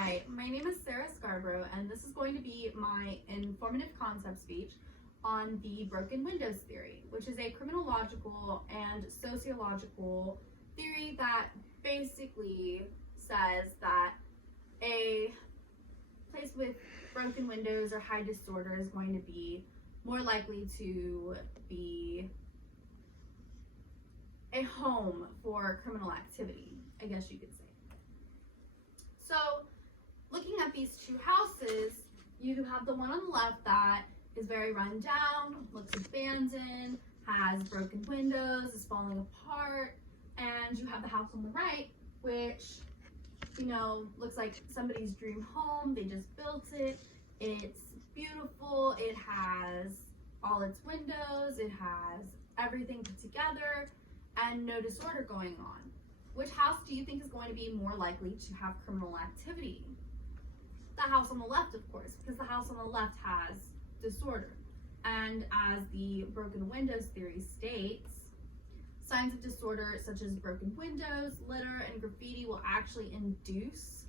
Hi, my name is Sarah Scarborough, and this is going to be my informative concept speech on the broken windows theory, which is a criminological and sociological theory that basically says that a place with broken windows or high disorder is going to be more likely to be a home for criminal activity, I guess you could say. So, looking at these two houses, you have the one on the left that is very run down, looks abandoned, has broken windows, is falling apart, and you have the house on the right, which, looks like somebody's dream home. They just built it. It's beautiful. It has all its windows. It has everything put together and no disorder going on. Which house do you think is going to be more likely to have criminal activity? The house on the left, of course, because the house on the left has disorder. And as the broken windows theory states, signs of disorder such as broken windows, litter, and graffiti will actually induce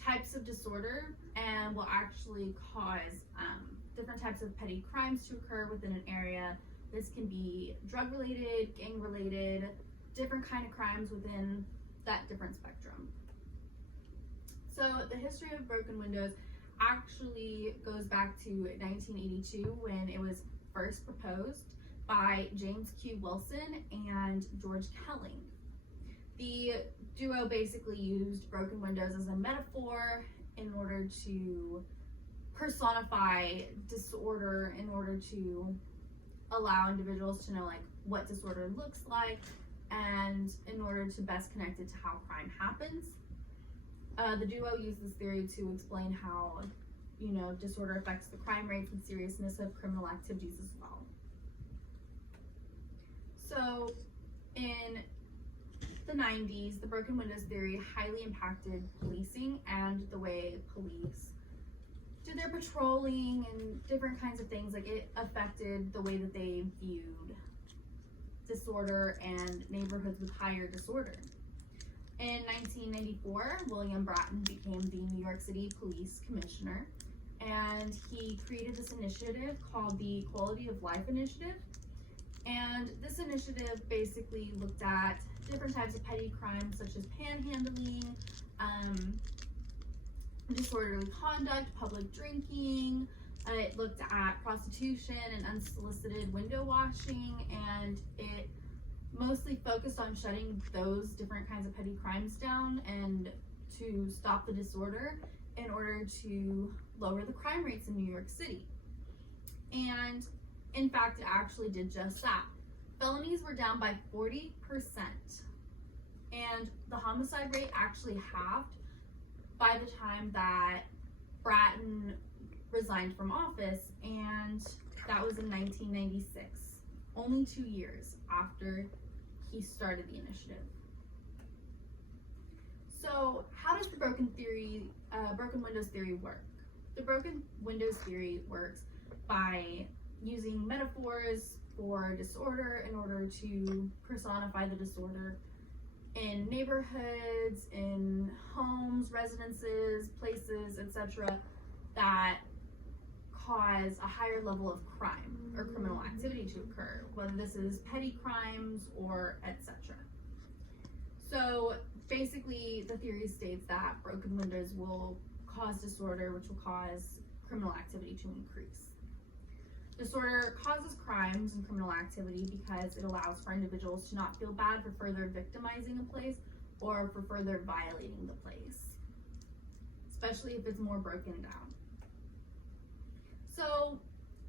types of disorder and will actually cause different types of petty crimes to occur within an area. This can be drug-related, gang-related, different kind of crimes within that different spectrum. So the history of broken windows actually goes back to 1982 when it was first proposed by James Q. Wilson and George Kelling. The duo basically used broken windows as a metaphor in order to personify disorder, in order to allow individuals to know what disorder looks like, and in order to best connect it to how crime happens. The duo used this theory to explain how, disorder affects the crime rates and seriousness of criminal activities as well. So, in the 90s, the broken windows theory highly impacted policing and the way police did their patrolling and different kinds of things. It affected the way that they viewed disorder and neighborhoods with higher disorder. In 1994, William Bratton became the New York City Police Commissioner, and he created this initiative called the Quality of Life Initiative. And this initiative basically looked at different types of petty crimes such as panhandling, disorderly conduct, public drinking. It looked at prostitution and unsolicited window washing, and it mostly focused on shutting those different kinds of petty crimes down and to stop the disorder in order to lower the crime rates in New York City. And in fact, it actually did just that. Felonies were down by 40%, and the homicide rate actually halved by the time that Bratton resigned from office, and that was in 1996, only 2 years after he started the initiative. So how does the broken windows theory work? The broken windows theory works by using metaphors for disorder in order to personify the disorder in neighborhoods, in homes, residences, places, etc. that cause a higher level of crime or criminal activity to occur, whether this is petty crimes or etc. So basically, the theory states that broken windows will cause disorder, which will cause criminal activity to increase. Disorder causes crimes and criminal activity because it allows for individuals to not feel bad for further victimizing a place or for further violating the place, especially if it's more broken down. So,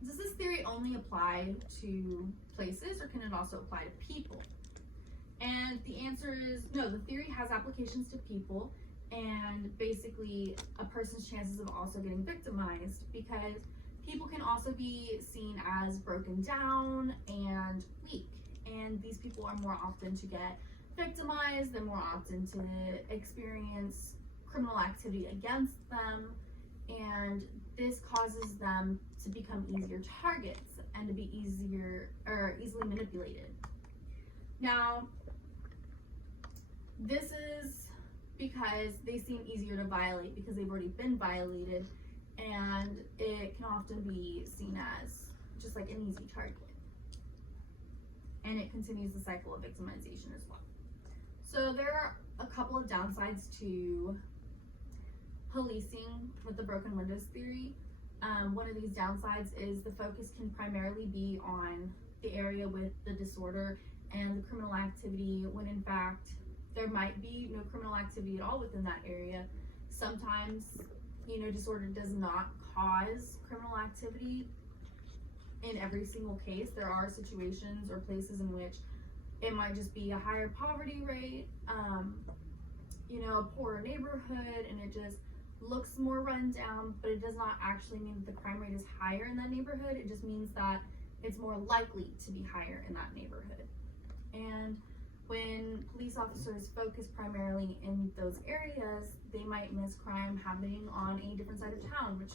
does this theory only apply to places, or can it also apply to people? And the answer is no. The theory has applications to people and basically a person's chances of also getting victimized, because people can also be seen as broken down and weak, and these people are more often to get victimized, they're more often to experience criminal activity against them, and this causes them to become easier targets and to be easily manipulated. Now, this is because they seem easier to violate because they've already been violated, and it can often be seen as just like an easy target. And it continues the cycle of victimization as well. So there are a couple of downsides to policing with the broken windows theory. One of these downsides is the focus can primarily be on the area with the disorder and the criminal activity, when in fact there might be no criminal activity at all within that area. Sometimes, disorder does not cause criminal activity in every single case. There are situations or places in which it might just be a higher poverty rate, a poorer neighborhood, and it just looks more run down, but it does not actually mean that the crime rate is higher in that neighborhood. It just means that it's more likely to be higher in that neighborhood. And when police officers focus primarily in those areas, they might miss crime happening on a different side of town, which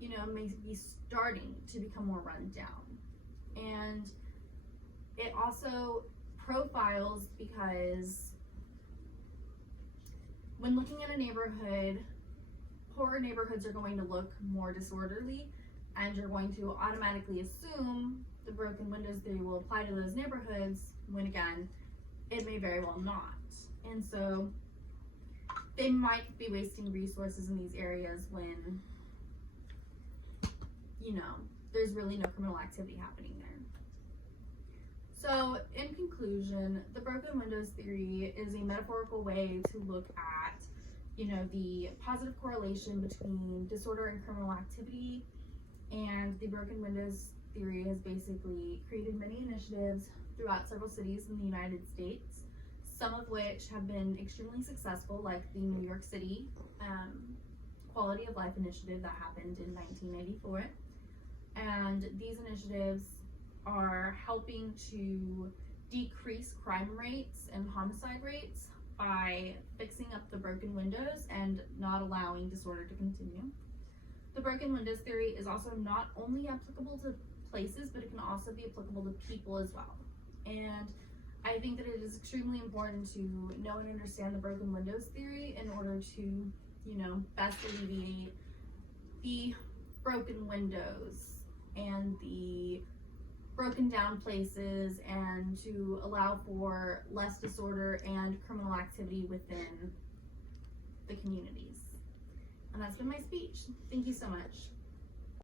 may be starting to become more run down. And it also profiles, because when looking at a neighborhood, poorer neighborhoods are going to look more disorderly, and you're going to automatically assume the broken windows theory will apply to those neighborhoods, when again, it may very well not. And so they might be wasting resources in these areas when there's really no criminal activity happening there. So in conclusion, the broken windows theory is a metaphorical way to look at the positive correlation between disorder and criminal activity. And the broken windows theory has basically created many initiatives throughout several cities in the United States, some of which have been extremely successful, like the New York City Quality of Life Initiative that happened in 1994. And these initiatives are helping to decrease crime rates and homicide rates by fixing up the broken windows and not allowing disorder to continue. The broken windows theory is also not only applicable to places, but it can also be applicable to people as well. And I think that it is extremely important to know and understand the broken windows theory in order to, best alleviate the broken windows and the broken down places, and to allow for less disorder and criminal activity within the communities. And that's been my speech. Thank you so much.